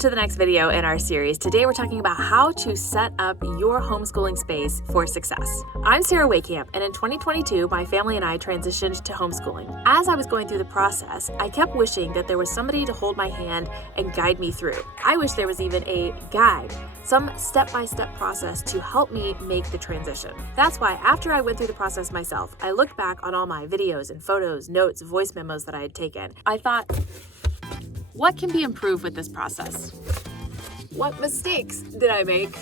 to the next video in our series. Today we're talking about how to set up your homeschooling space for success. I'm Sarah Wakehamp, and in 2022, my family and I transitioned to homeschooling. As I was going through the process, I kept wishing that there was somebody to hold my hand and guide me through. I wish there was even a guide, some step-by-step process to help me make the transition. That's why after I went through the process myself, I looked back on all my videos and photos, notes, voice memos that I had taken. I thought, what can be improved with this process? What mistakes did I make?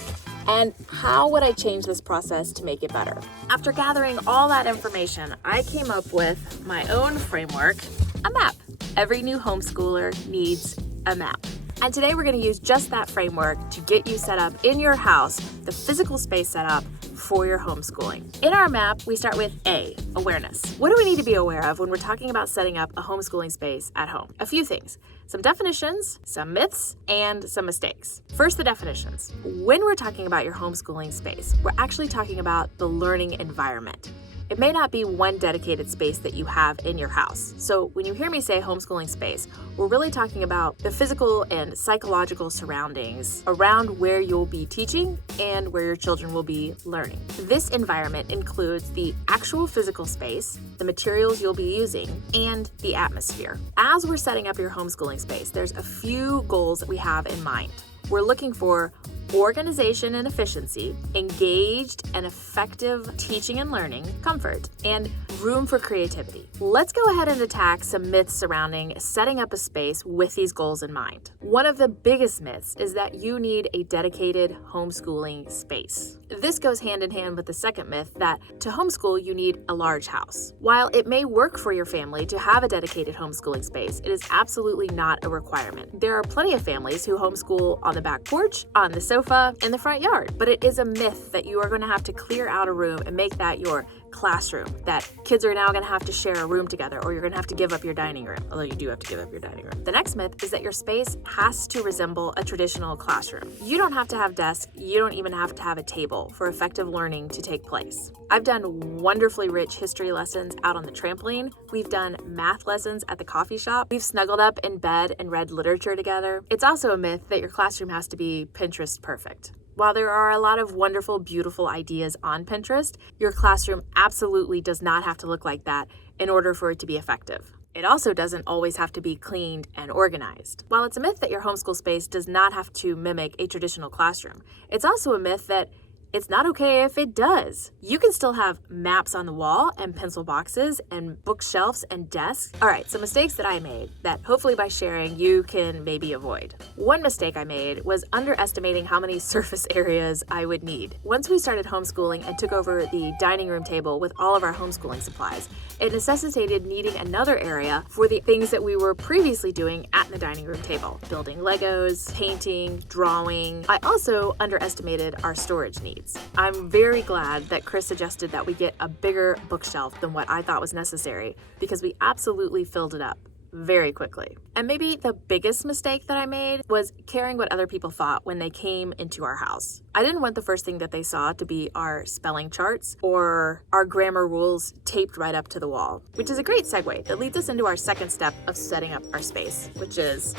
And how would I change this process to make it better? After gathering all that information, I came up with my own framework, a map. Every new homeschooler needs a map. And today we're going to use just that framework to get you set up in your house, the physical space set up for your homeschooling. In our map, we start with A, awareness. What do we need to be aware of when we're talking about setting up a homeschooling space at home? A few things. Some definitions, some myths, and some mistakes. First, the definitions. When we're talking about your homeschooling space, we're actually talking about the learning environment. It may not be one dedicated space that you have in your house. So when you hear me say homeschooling space, we're really talking about the physical and psychological surroundings around where you'll be teaching and where your children will be learning. This environment includes the actual physical space, the materials you'll be using, and the atmosphere. As we're setting up your homeschooling space, there's a few goals that we have in mind. We're looking for organization and efficiency, engaged and effective teaching and learning, comfort, and room for creativity. Let's go ahead and attack some myths surrounding setting up a space with these goals in mind. One of the biggest myths is that you need a dedicated homeschooling space. This goes hand in hand with the second myth that to homeschool you need a large house. While it may work for your family to have a dedicated homeschooling space, it is absolutely not a requirement. There are plenty of families who homeschool on the back porch, on the sofa, in the front yard, but it is a myth that you are going to have to clear out a room and make that your classroom, that kids are now going to have to share a room together, or you're going to have to give up your dining room, although you do have to give up your dining room. The next myth is that your space has to resemble a traditional classroom. You don't have to have desks, you don't even have to have a table for effective learning to take place. I've done wonderfully rich history lessons out on the trampoline. We've done math lessons at the coffee shop. We've snuggled up in bed and read literature together. It's also a myth that your classroom has to be Pinterest perfect. While there are a lot of wonderful, beautiful ideas on Pinterest, your classroom absolutely does not have to look like that in order for it to be effective. It also doesn't always have to be cleaned and organized. While it's a myth that your homeschool space does not have to mimic a traditional classroom, it's also a myth that it's not okay if it does. You can still have maps on the wall and pencil boxes and bookshelves and desks. All right, some mistakes that I made that hopefully by sharing you can maybe avoid. One mistake I made was underestimating how many surface areas I would need. Once we started homeschooling and took over the dining room table with all of our homeschooling supplies, it necessitated needing another area for the things that we were previously doing at the dining room table. Building Legos, painting, drawing. I also underestimated our storage needs. I'm very glad that Chris suggested that we get a bigger bookshelf than what I thought was necessary, because we absolutely filled it up very quickly. And maybe the biggest mistake that I made was caring what other people thought when they came into our house. I didn't want the first thing that they saw to be our spelling charts or our grammar rules taped right up to the wall, which is a great segue that leads us into our second step of setting up our space, which is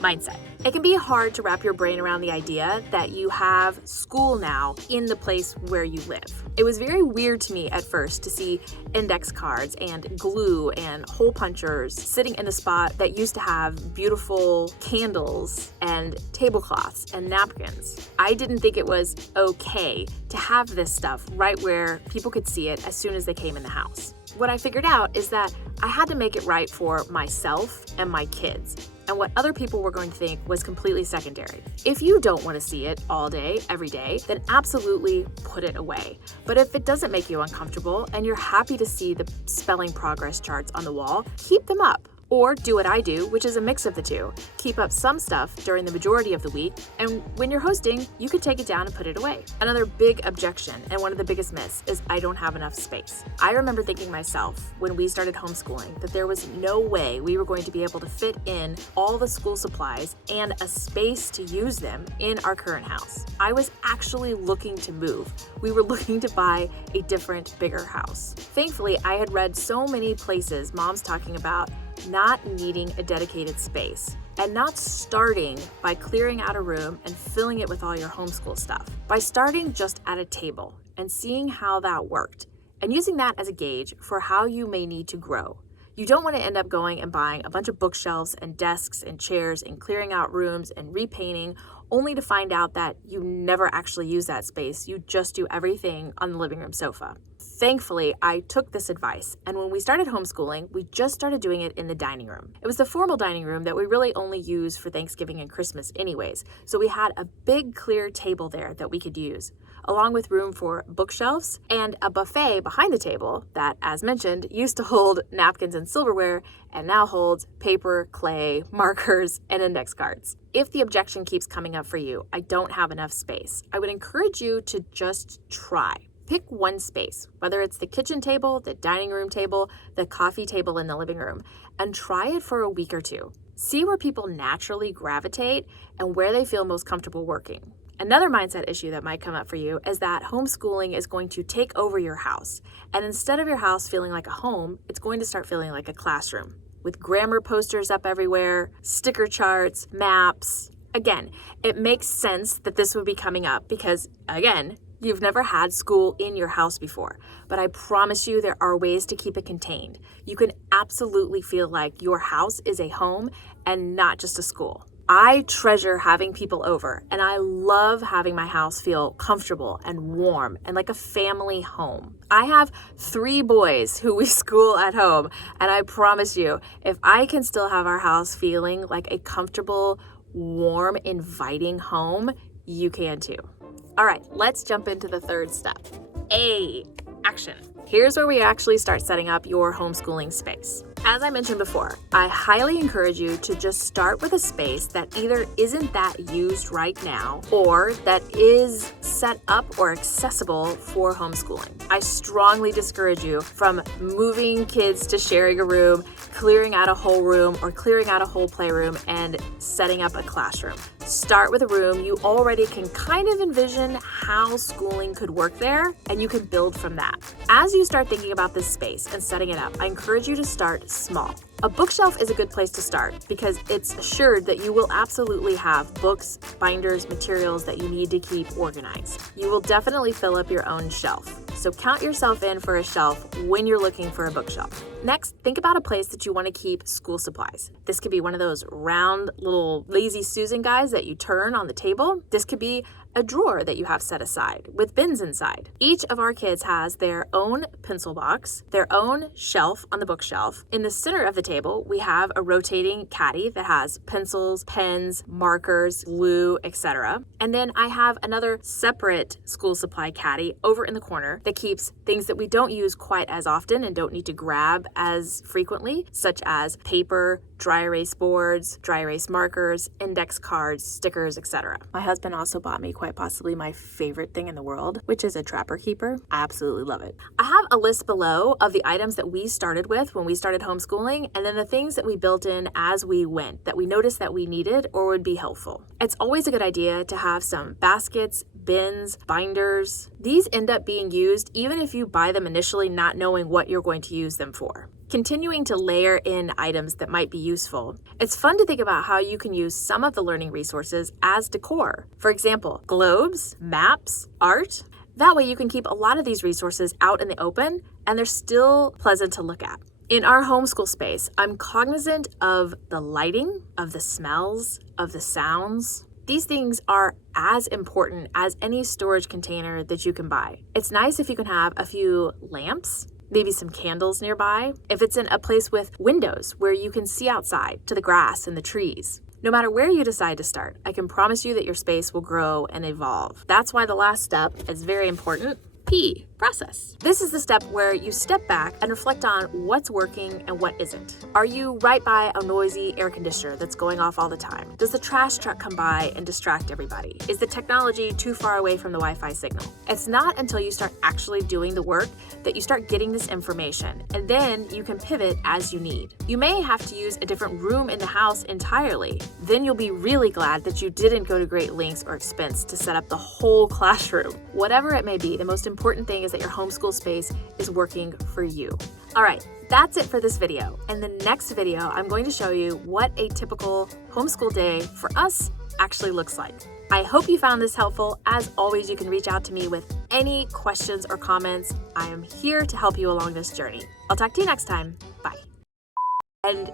mindset. It can be hard to wrap your brain around the idea that you have school now in the place where you live. It was very weird to me at first to see index cards and glue and hole punchers sitting in the spot that used to have beautiful candles and tablecloths and napkins. I didn't think it was okay to have this stuff right where people could see it as soon as they came in the house. What I figured out is that I had to make it right for myself and my kids. And what other people were going to think was completely secondary. If you don't want to see it all day, every day, then absolutely put it away. But if it doesn't make you uncomfortable and you're happy to see the spelling progress charts on the wall, keep them up. Or do what I do, which is a mix of the two. Keep up some stuff during the majority of the week, and when you're hosting, you can take it down and put it away. Another big objection, and one of the biggest myths, is I don't have enough space. I remember thinking myself, when we started homeschooling, that there was no way we were going to be able to fit in all the school supplies and a space to use them in our current house. I was actually looking to move. We were looking to buy a different, bigger house. Thankfully, I had read so many places moms talking about not needing a dedicated space. and not starting by clearing out a room and filling it with all your homeschool stuff. By starting just at a table and seeing how that worked and using that as a gauge for how you may need to grow. You don't want to end up going and buying a bunch of bookshelves and desks and chairs and clearing out rooms and repainting only to find out that you never actually use that space. You just do everything on the living room sofa. Thankfully, I took this advice, and when we started homeschooling, we just started doing it in the dining room. It was the formal dining room that we really only use for Thanksgiving and Christmas anyways, so we had a big clear table there that we could use, along with room for bookshelves and a buffet behind the table that, as mentioned, used to hold napkins and silverware and now holds paper, clay, markers, and index cards. If the objection keeps coming up for you, I don't have enough space, I would encourage you to just try. Pick one space, whether it's the kitchen table, the dining room table, the coffee table in the living room, and try it for a week or two. See where people naturally gravitate and where they feel most comfortable working. Another mindset issue that might come up for you is that homeschooling is going to take over your house. And instead of your house feeling like a home, it's going to start feeling like a classroom, with grammar posters up everywhere, sticker charts, maps. Again, it makes sense that this would be coming up because, again, you've never had school in your house before, but I promise you there are ways to keep it contained. You can absolutely feel like your house is a home and not just a school. I treasure having people over, and I love having my house feel comfortable and warm and like a family home. I have 3 boys who we school at home, and I promise you, if I can still have our house feeling like a comfortable, warm, inviting home, you can too. All right, let's jump into the third step. Action. Here's where we actually start setting up your homeschooling space. As I mentioned before, I highly encourage you to just start with a space that either isn't that used right now or that is set up or accessible for homeschooling. I strongly discourage you from moving kids to sharing a room, clearing out a whole room, or clearing out a whole playroom and setting up a classroom. Start with a room you already can kind of envision how schooling could work there, and you can build from that. As you start thinking about this space and setting it up, I encourage you to start small. A bookshelf is a good place to start because it's assured that you will absolutely have books, binders, materials that you need to keep organized. You will definitely fill up your own shelf, so count yourself in for a shelf when you're looking for a bookshelf. Next, think about a place that you want to keep school supplies. This could be one of those round little Lazy Susan guys that you turn on the table. This could be a drawer that you have set aside with bins inside. Each of our kids has their own pencil box, their own shelf on the bookshelf. In the center of the table, we have a rotating caddy that has pencils, pens, markers, glue, etc. And then I have another separate school supply caddy over in the corner that keeps things that we don't use quite as often and don't need to grab as frequently, such as paper, dry erase boards, dry erase markers, index cards, stickers, etc. My husband also bought me quite possibly my favorite thing in the world, which is a trapper keeper. I absolutely love it. I have a list below of the items that we started with when we started homeschooling, and then the things that we built in as we went that we noticed that we needed or would be helpful. It's always a good idea to have some baskets, bins, binders. These end up being used even if you buy them initially not knowing what you're going to use them for. Continuing to layer in items that might be useful. It's fun to think about how you can use some of the learning resources as decor. For example, globes, maps, art. That way you can keep a lot of these resources out in the open and they're still pleasant to look at. In our homeschool space, I'm cognizant of the lighting, of the smells, of the sounds. These things are as important as any storage container that you can buy. It's nice if you can have a few lamps, maybe some candles nearby, if it's in a place with windows where you can see outside to the grass and the trees. No matter where you decide to start, I can promise you that your space will grow and evolve. That's why the last step is very important. P, process. This is the step where you step back and reflect on what's working and what isn't. Are you right by a noisy air conditioner that's going off all the time? Does the trash truck come by and distract everybody? Is the technology too far away from the Wi-Fi signal? It's not until you start actually doing the work that you start getting this information, and then you can pivot as you need. You may have to use a different room in the house entirely. Then you'll be really glad that you didn't go to great lengths or expense to set up the whole classroom. Whatever it may be, the most important thing is that your homeschool space is working for you. All right, that's it for this video. In the next video, I'm going to show you what a typical homeschool day for us actually looks like. I hope you found this helpful. As always, you can reach out to me with any questions or comments. I am here to help you along this journey. I'll talk to you next time. Bye. And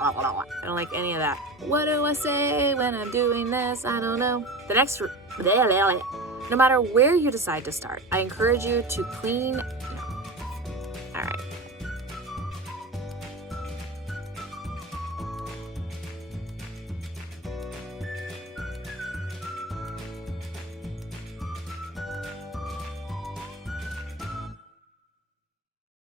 I don't like any of that. What do I say when I'm doing this? I don't know. No matter where you decide to start, I encourage you to clean